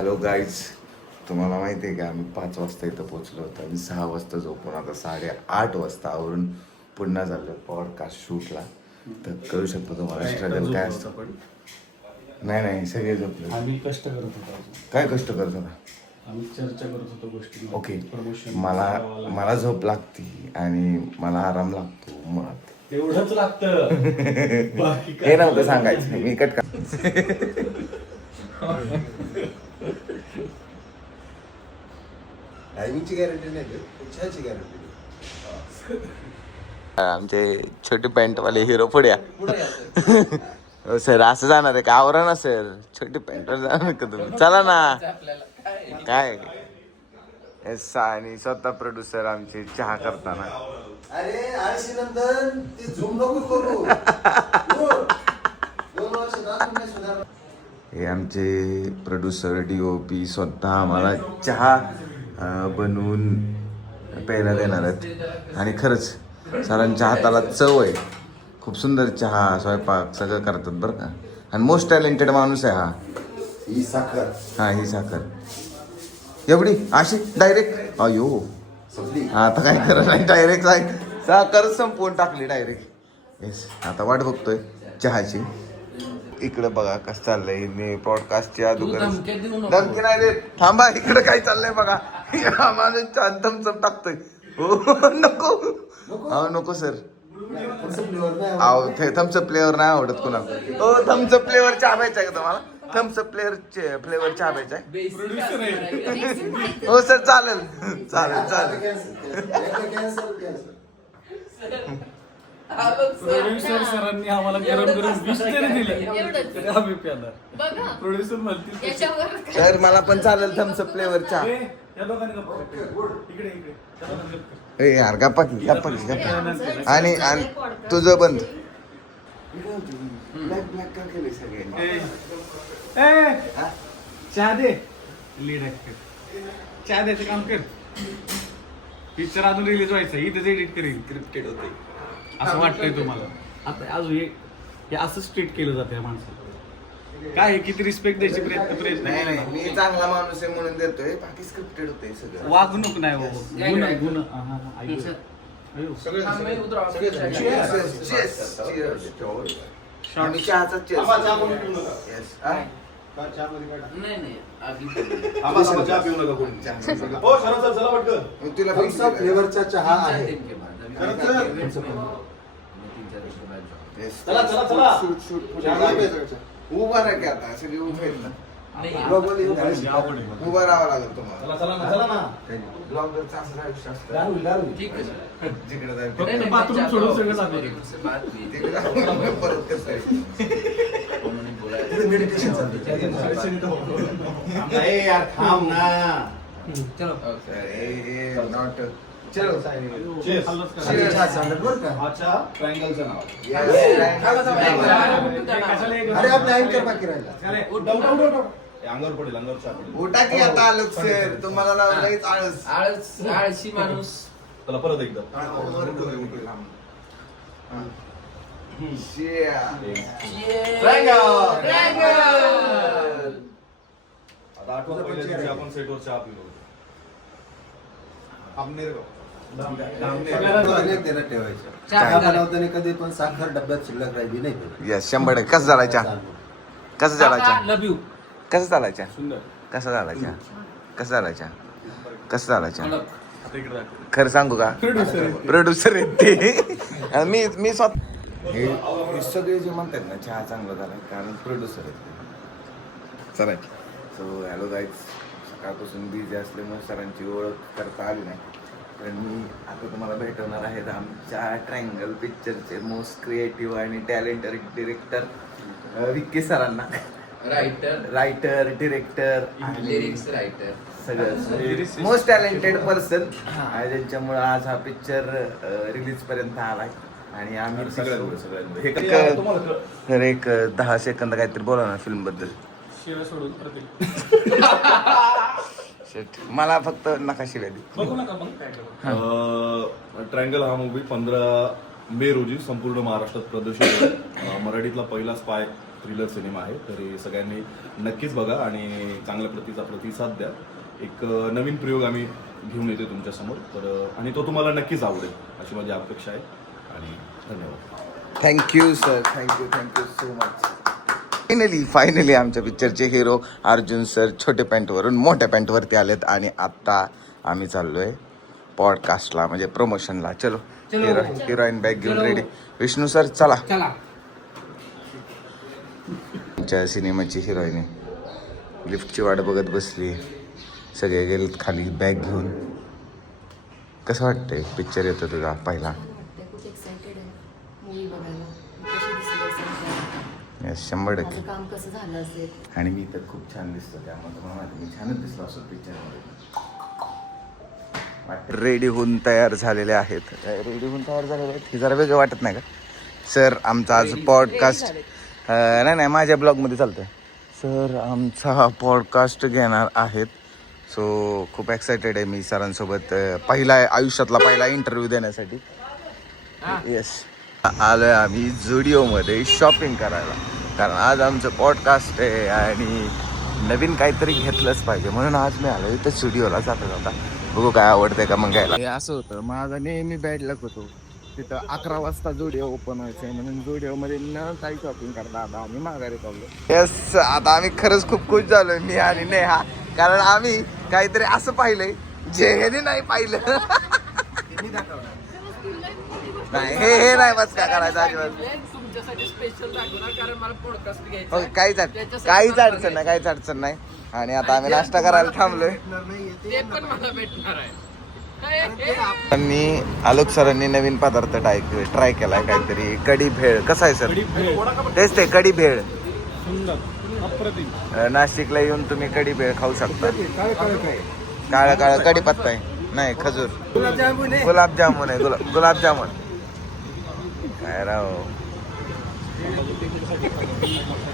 Hello guys, तुम्हाला माहिती आहे का आम्ही 5 वाजता इथं पोहोचलो होतो आणि 6 वाजता झोपून आता 8:30 वाजता आवरून पुन्हा झालं पॉडकास्ट शूटला. तर करू शकतो तुम्हाला स्ट्रगल काय असतं. नाही सगळे झोपले. आम्ही कष्ट करत होतो. काय कष्ट करत होता? आम्ही चर्चा करत होतो गोष्टी. ओके, मला झोप लागते आणि मला आराम लागतो मुळात. तेवढंच लागतं. हे नव्हतं सांगायचं, मी कट कर. टायमिंगची गॅरंटी नाही, चहाची गॅरंटी. आमचे छोटे पॅन्टवाले हिरो पुढ्या. हो सर, असं जाणार आहे का? आवरा ना सर, छोटी पॅन्ट जाणार का तुम्ही? चला ना. काय येस, आणि स्वतः प्रोड्युसर आमचे चहा करताना. अरे आळशी नंतर ते झूम नको करू. 2 वर्ष सुधार. हे आमचे प्रोड्युसर DOP स्वतः आम्हाला चहा बनवून प्यायला देणार आहेत. आणि खरंच सरांच्या हाताला चव आहे. खूप सुंदर चहा, स्वयंपाक सगळं करतात बरं का. आणि मोस्ट टॅलेंटेड माणूस आहे हा. ही साखर ही साखर एवढी अशी डायरेक्ट. अयो, आता काय करत नाही, डायरेक्ट साखर संपवून टाकली डायरेक्ट. येस, आता वाट बघतोय चहाची. इकडं बघा कसं चाललंय. मी पॉडकास्टच्या अगोदर धमकी नाही देत. थांबा, इकडं काय चाललंय बघा. माझं छान थम्सअप टाकतोय. हो नको, नको सर. थम्सअप फ्लेवर नाही आवडत कुणाला. हो, थम्सअप फ्लेवर चहा प्यायचा का तुम्हाला? थम्सअप फ्लेवर चहा प्यायचा आहे? हो सर, चालेल. प्रोड्युसर सरांनी आम्हाला गरम गरम बिस्किट दिले. आम्ही प्याला. प्रोड्युसर म्हणतील सर मला पण चालेल थम्सअप फ्लेवर चहा. या दोघांनी इकडे ए यार, गप्पा की. आणि तुझं बंद. चहा दे. लीड चहा द्यायचं काम कर. पिक्चर अजून रिलीज व्हायचं, इथेच एडिट करेल. क्रिप्टेड होते असं वाटतंय तुम्हाला? आता अजून हे असंच ट्रीट केलं जाते या माणसाला. काय किती रिस्पेक्ट द्यायची प्रयत्न नाही, मी चांगला माणूस आहे म्हणून देतोय. बाकी स्क्रिप्टेड होते सगळं. वागणूक नाही गुण. आम्ही चहाचा चेस. तुला फ्लेवरचा चहा आहे. उभा राहा की आता, सगळे उभे आहेत ना. उभा राहावं लागेल तुम्हाला. ब्लॉगरचं असं आयुष्य असतं. जिकडे जायचं बाथरूम सोडून सगळं जातं. तिकडे परत करता येईल. मेडिटेशन चालतं. यार थांब ना. नॉट. चलो चहा चालत बरं का. अच्छा, ट्रायंगलचं नाव. अरे आपल्या अँकर बाकी राहिला. अंगावर पडेल, अंगावर चहा पडेल. उठा की आता आलोच सर, तुम्हाला लगेच आळशी माणूस. चला परत एकदा. आता आठवण पहिल्या दिवशी आपण सेटवर चहा पिलो होतो. ठेवायचं. चहा बनवताना कधी पण साखर डब्यात शिल्लक राहिली नाही पाहिजे. यस, 100%. कसं झालायच्या? कसं झालायच्या? लव यू. कसं झालायच्या? सुंदर. कसं झालायच्या? कसं झालायच्या? कसं झालायच्या? आता इकडे दाखव. खरं सांगू का? प्रोड्युसर आहेत ते. मी स्वतः हे सगळे जे म्हणतात ना चहा चांगला झाला कारण प्रोड्युसर आहेत. चला. सो हॅलो गाईज, सकाळपासून बिझी असल्यामुळे सरांची ओळख करता आली नाही. तर मी आता तुम्हाला भेटवणार आहेत आमच्या ट्रायंगल पिक्चरचे मोस्ट क्रिएटिव्ह आणि टॅलेंटेड डिरेक्टर विक्की सरांना. रायटर डिरेक्टर लिरिक्स रायटर सगळं मोस्ट टॅलेंटेड पर्सन आहे, ज्यांच्यामुळे आज हा पिक्चर रिलीज पर्यंत आलाय. आणि आम्ही तर एक 10 सेकंद काहीतरी बोला ना फिल्म बद्दल. शिव्या सोडून प्रत्येक मला फक्त नका शिव्या दे. बघू नका मग काय करू. ट्रायंगल हा मूवी 15 मे रोजी संपूर्ण महाराष्ट्रात प्रदर्शित होईल. मराठीतला पहिला स्पाय थ्रिलर सिनेमा आहे. तर हे सगळ्यांनी नक्कीच बघा आणि चांगल्या प्रतीचा प्रतिसाद द्या. एक नवीन प्रयोग आम्ही घेऊन येतो तुमच्यासमोर. तर आणि तो तुम्हाला नक्कीच आवडेल अशी माझी अपेक्षा आहे. आणि धन्यवाद. Thank you sir, thank you so much. Finally आमच्या पिक्चरचे हिरो अर्जुन सर छोटे पॅन्टवरून मोठ्या पॅन्टवरती आलेत आणि आत्ता आम्ही चाललोय पॉडकास्टला म्हणजे प्रमोशनला. चलो हिरोईन बॅग घेऊन रेडी. विष्णू सर चला. आमच्या सिनेमाची हिरोईन लिफ्टची वाट बघत बसली. सगळे गेलेत खाली बॅग घेऊन. कसं वाटतंय पिक्चर येतो तुझा पहिला? खूप एक्साइटेड आहे मूवी बघायला. कशी दिसली असेल Yes, 100%. माझं काम कसं झालं असेल. आणि मी तर खूप छान दिसतो त्यामुळे तुम्हाला माहिती मी छानच दिसलो असतो पिक्चरमध्ये. रेडी होऊन तयार झालेले आहेत. हे जरा वेगळं वाटत नाही का सर? आमचा आज पॉडकास्ट नाही माझ्या ब्लॉगमध्ये चालतंय. सर आमचा पॉडकास्ट घेणार आहेत. सो खूप एक्सायटेड आहे मी सरांसोबत आयुष्यातला पहिला इंटरव्ह्यू देण्यासाठी. येस, आलोय आम्ही झुडिओमध्ये शॉपिंग करायला, कारण आज आमचं पॉडकास्ट आहे आणि नवीन काहीतरी घेतलंच पाहिजे म्हणून आज मी आलो इथं झुडिओला. जाता बघू काय आवडतंय का मग घ्यायला. हे असं होतं माझा नेहमी बॅड लक होतो. तिथं 11 वाजता झुडिओ ओपन व्हायचं आहे म्हणून झुडिओमध्ये न काही शॉपिंग करता आता आम्ही माघारी चाललो. येस, आता आम्ही खरंच खूप खुश झालोय मी आणि नेहा, कारण आम्ही काहीतरी असं पाहिलंय जे ह्याने नाही पाहिलं. नाही हे नाही बस काय करायचं अजिबात. तुमच्यासाठी स्पेशल दाखवणार कारण मला पॉडकास्ट घ्यायचा हो, काहीच अडचण नाही. आणि आता आम्ही नाश्ता करायला थांबलोय. ते पण मला भेटणार आहे. त्यांनी आलोक सरांनी नवीन पदार्थ ट्राय केलाय काहीतरी कढी भेळ. कसा आहे सर? तेच ते कढी भेळ. नाशिकला येऊन तुम्ही कढी भेळ खाऊ शकता. काळा कढीपत्ता आहे, नाही खजूर. गुलाबजामुन आहे, गुलाबजामुन. काय राव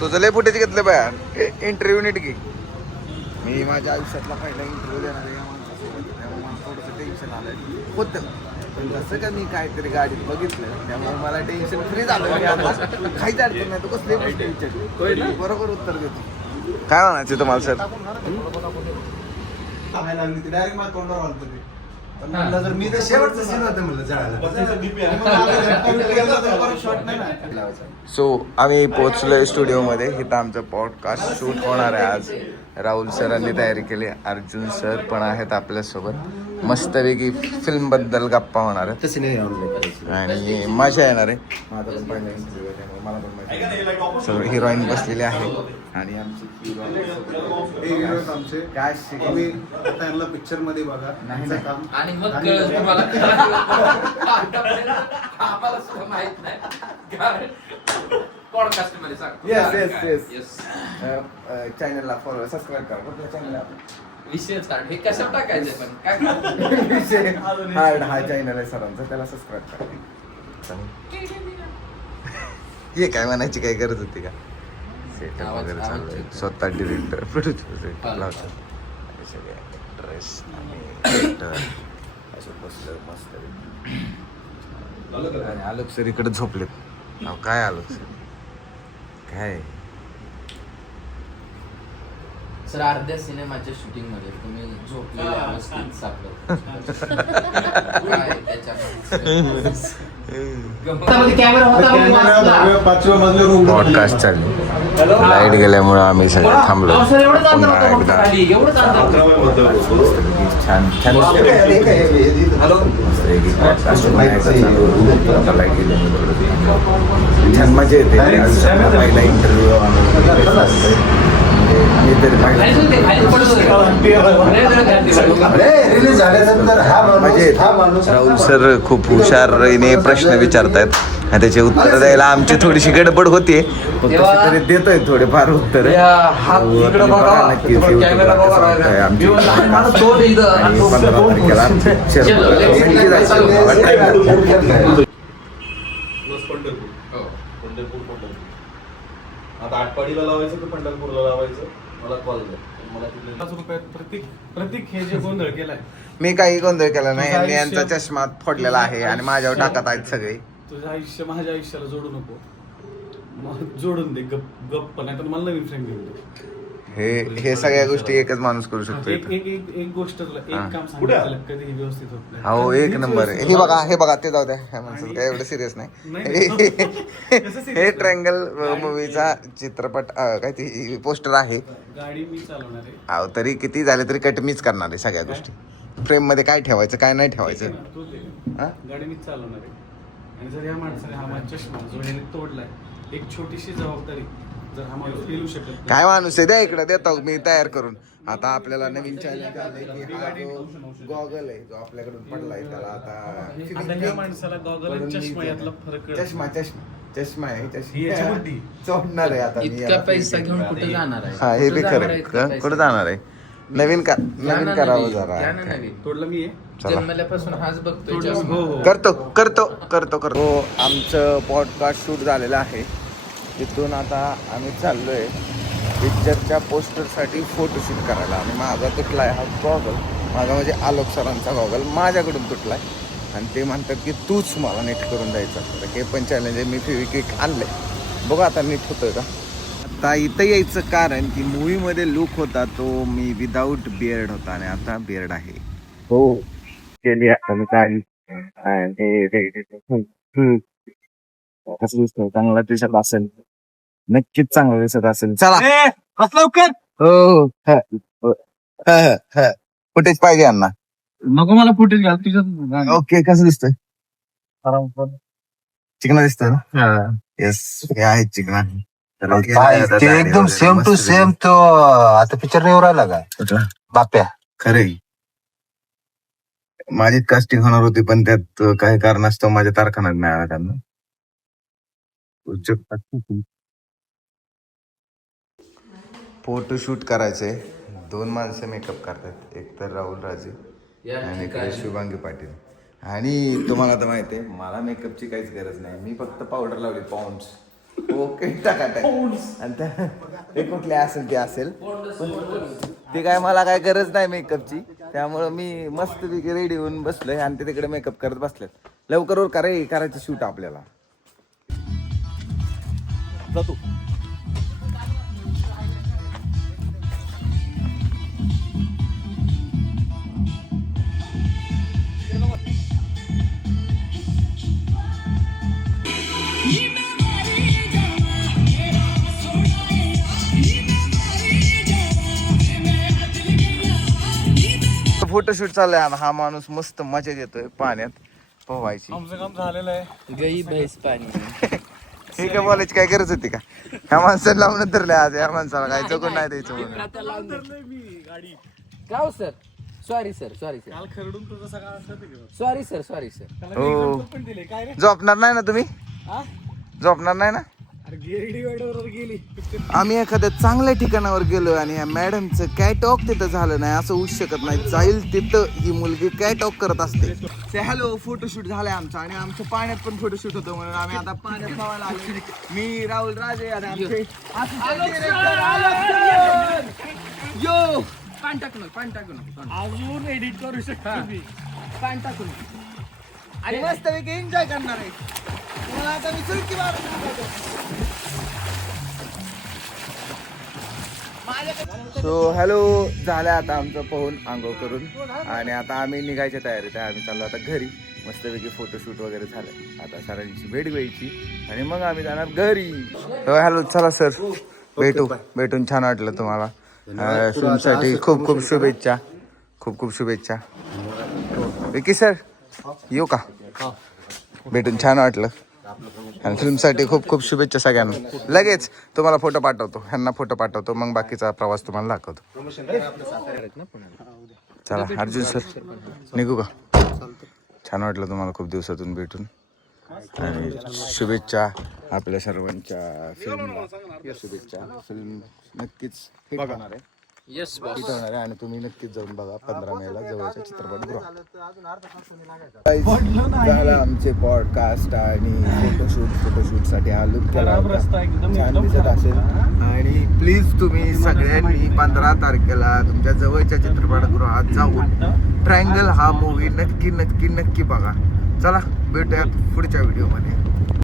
तुझं लय फुटेज घेतलं बाया. इंटरव्ह्यू नीट घे. मी माझ्या आयुष्यातला पहिला इंटरव्ह्यू देणार आहे या माणसासोबत, त्यामुळे मला थोडंसं टेन्शन आलंय होतं. पण जसं का मी काहीतरी गाडीत बघितलं त्यामुळे मला टेन्शन फ्री झालं. काहीच अडचण नाही. तू कसली गोष्ट विचारली बरोबर उत्तर देतो. काय म्हणायचं तुम्हाला सर? डायरेक्ट माझ्या तोंडावर आलं ते. पण म्हणलं जर मी तर शेवटचं सीन होतं म्हणलं जायला. सो आम्ही पोहोचलोय स्टुडिओमध्ये. इथं आमचं पॉडकास्ट शूट होणार आहे आज. राहुल सरांनी तयारी केली. अर्जुन सर पण आहेत आपल्यासोबत. मस्तपैकी फिल्मबद्दल गप्पा होणार आहेत तशी नाही आवडलं. आणि मजा येणार आहे. माझा पण पहिला इंटरव्ह्यू आहे त्यामुळे मला पण मजा. सर्व हिरोईन बसलेले आहे आणि आमची हिरो आमचे काय तुम्ही आता यांना पिक्चर मध्ये बघा. नाही. काम आणि मग कळलं तुम्हाला. आम्हाला सुद्धा माहित नाही पॉडकास्ट मध्ये सांग. येस. चॅनलला फॉलो सबस्क्राईब करा. कुठल्या चॅनल विषयच काढ. हे कशात टाकायचं पण काय हा चॅनल आहे सरांचा, त्याला सबस्क्राईब करा. हे काय म्हणायची काय गरज होती का? सेटअप वगैरे चालू आहे. स्वतः डिरेक्टर प्रोड्युसर लावतात सगळे ड्रेस आणि असं बसलं मस्त. आणि आलोक सर इकडे झोपलेत. काय आलोक सर काय सर अर्ध्या सिनेमाच्या शूटिंग मध्ये तुम्ही झोपलेल्या अवस्थेत सापडत. काय पॉडकास्ट चालू. लाईट गेल्यामुळे आम्ही सगळे थांबलो. पुन्हा एकदा छान छान छान मजा येते. पहिला इंटरव्ह्यू रिलीज झाल्यानंतर राहुल सर खूप हुशारीने प्रश्न विचारतायत आणि त्याचे उत्तर द्यायला आमची थोडीशी गडबड होतीये. तरी देतोय थोडेफार उत्तर. आता आटपाडीला लावायचं की पंढरपूरला लावायचं मला कॉल द्या. मला तिथे प्रतीक हे जे गोंधळ केलाय. मी काही गोंधळ केला नाही. मी यांचा चष्मा फोडलेला आहे आणि माझ्यावर टाकत आहेत सगळे. तुझं आयुष्य माझ्या आयुष्याला जोडू नको. मग जोडून दे गप गप्प नाही तर मला नवीन फ्रेंड घेऊन दे. हे सगळ्या गोष्टी एकच माणूस करू शकतो एक इथं. एक एक एक गोष्ट तुला हा. एक काम सांगितलं कधी व्यवस्थित होत नाही. हो एक नंबर आहे. हे बघा ते जाऊ द्या ह्या माणसाचं काय एवढं सिरियस नाही. कसं serious हे ट्रँगल मूवीचा चित्रपट काय ती पोस्टर आहे. गाडी मी चालवणार आहे. अहो तरी किती झाले तरी कट मीच करणार आहे सगळ्या गोष्टी. फ्रेम मध्ये काय ठेवायचं काय नाही ठेवायचं. तू दे. हा? गाडी मीच चालवणार आहे. आणि जर या माणसाने हा माझा चष्मा जोडीने तोडलाय एक छोटीशी जबाबदारी जर हा माणूस पेलू शकत नाही. काय माणूस आहे द्या इकडे देतो मी तयार करून. आता आपल्याला नवीन चॅलेंज आलंय की हा जो गॉगल आहे जो आपल्याकडून पडलाय त्याला आता या माणसाला गॉगल आणि चष्मा यातला फरक कळत चष्मा आहे ही याची बुद्धी. चोडणार आहे आता मी इतका याला. पैसा घेऊन कुठे जाणार आहे? हा हे बी कुठं खरं जाणार आहे. आहे इतका पैसा? कुठं जाणार आहे नवीन करावं घ्या जरा. ना नवीन. तोडलं मी चला. जन्मल्यापासून हाच बघतोय तोडलं मी. चष्मा. हो करतो आमचं पॉडकास्ट शूट झालेलं आहे. तिथून आता आम्ही चाललोय पिक्चरच्या पोस्टरसाठी फोटोशूट करायला. आणि माझा तुटलाय हा गॉगल. माझा म्हणजे आलोक सरांचा गॉगल माझ्याकडून तुटलाय आणि ते म्हणतात की तूच मला नीट करून द्यायचं. तर हे पण चॅलेंज आहे. मी फेविक्विक आणलंय बघा आता नीट होतोय का. आता इथं यायचं कारण की मूवीमध्ये लुक होता तो मी विदाऊट बियर्ड होता आणि आता बियर्ड आहे. हो केली कसं दिसतोय चांगला दिसत असेल नक्कीच चांगला दिसत असेल. चला लवकर हो फुटेज पाहिजे यांना. नको मला फुटेज घाल तुझ्या. ओके कसं दिसतोय चिकना दिसतोय ना. येस हे आहे चिकना. ते एकदम सेम टू सेम तो आता पिक्चर नाही राहिला का बाप्या. खरे माझी कास्टिंग होणार होती पण त्यात काही कारणास्तव माझ्या तारखाना मिळाला त्यांना. फोटोशूट करायचे 2 माणसं मेकअप करतात. एक तर राहुल राजे आणि इकडे शुभांगी पाटील. आणि तुम्हाला तर माहिती आहे मला मेकअपची काहीच गरज नाही. मी फक्त पावडर लावली पाऊंड्स. ओके टाका ते कुठले असेल ते असेल ते काय मला काय गरज नाही मेकअपची. त्यामुळं मी मस्तपैकी रेडी होऊन बसलोय आणि ते तिकडे मेकअप करत बसलेत. लवकर करायचं शूट आपल्याला. जातो. फोटोशूट चाललंय आणि हा माणूस मस्त मजा घेतोय पाण्यात पोहायची. आमचं काम झालेलं आहे. गई भैस पाणी. हे काय बोलायची काय गरज होती का. ह्या माणसाला लावून धरले आज. या माणसाला काय जगून नाही द्यायचं म्हणून. गाव सर सॉरी सर काल खरडून तुझं सगळं असं सॉरी सर. हो पण दिले काय रे. झोपणार नाही ना तुम्ही झोपणार नाही ना. अरे गेली वेळेवर गेली. आम्ही एखाद्या चांगल्या ठिकाणावर गेलो आणि या मॅडमचं काय टॉक तिथं झालं नाही असं होऊ शकत नाही. जाईल तिथं ही मुलगी काय टॉक करत असते. ते हॅलो फोटोशूट झालाय आमचा आणि आमचं पाण्यात पण फोटोशूट होतं म्हणून आम्ही आता पाण्यात धावायला आलो. मी राहुल राजे आणि आमचे यो पाणी टाकून अजून एडिट करू शकतो मी. पाणी टाकून. आणि मस्तपैकी एन्जॉय करणार आहे. मला आता मी सुरकी सो हॅलो झालं आता आमचं पोहून आंघोळ करून आणि आता आम्ही निघायच्या तयारीत आहे. आम्ही चाललो आता घरी. मस्तपैकी फोटोशूट वगैरे झालं. आता सरांची भेट घ्यायची आणि मग आम्ही जाणार घरी. हॅलो चला सर भेटून छान वाटलं तुम्हाला. फिल्मसाठी खूप खूप शुभेच्छा. खूप शुभेच्छा. विकी सर येऊ का. भेटून छान वाटलं आणि फिल्मसाठी खूप शुभेच्छा सगळ्यांना. लगेच तुम्हाला फोटो पाठवतो ह्यांना फोटो पाठवतो मग बाकीचा प्रवास तुम्हाला दाखवतो. चला अर्जुन सर निघू का. छान वाटलं तुम्हाला खूप दिवसातून भेटून आणि शुभेच्छा आपल्या सर्वांच्या फिल्मला. शुभेच्छा. फिल्म नक्कीच हिट होणार आहे. Yes boss. हिट होणार आहे आणि तुम्ही नक्कीच जाऊन बघा 15 मेला जवळच्या चित्रपटगृहात. झालं आमचे पॉडकास्ट आणि फोटोशूटसाठी हा लुक केला होता. छान दिसत असेल आणि प्लीज तुम्ही सगळ्यांनी 15 तारखेला तुमच्या जवळच्या चित्रपटगृहात जाऊन ट्रायंगल हा मूवी नक्की बघा. चला भेटूयात पुढच्या व्हिडिओमध्ये.